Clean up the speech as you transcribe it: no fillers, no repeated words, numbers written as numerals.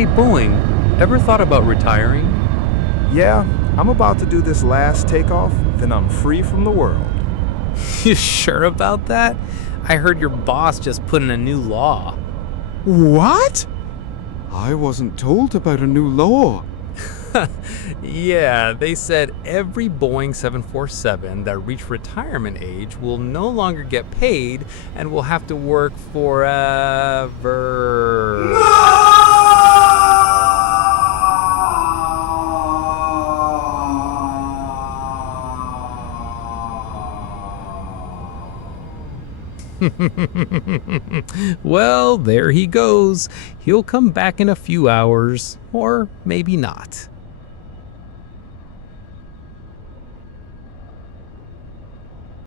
Hey, Boeing, ever thought about retiring? Yeah, I'm about to do this last takeoff, then I'm free from the world. You sure about that? I heard your boss just put in a new law. What? I wasn't told about a new law. Yeah, they said every Boeing 747 that reached retirement age will no longer get paid and will have to work forever. Well, there he goes. He'll come back in a few hours, or maybe not.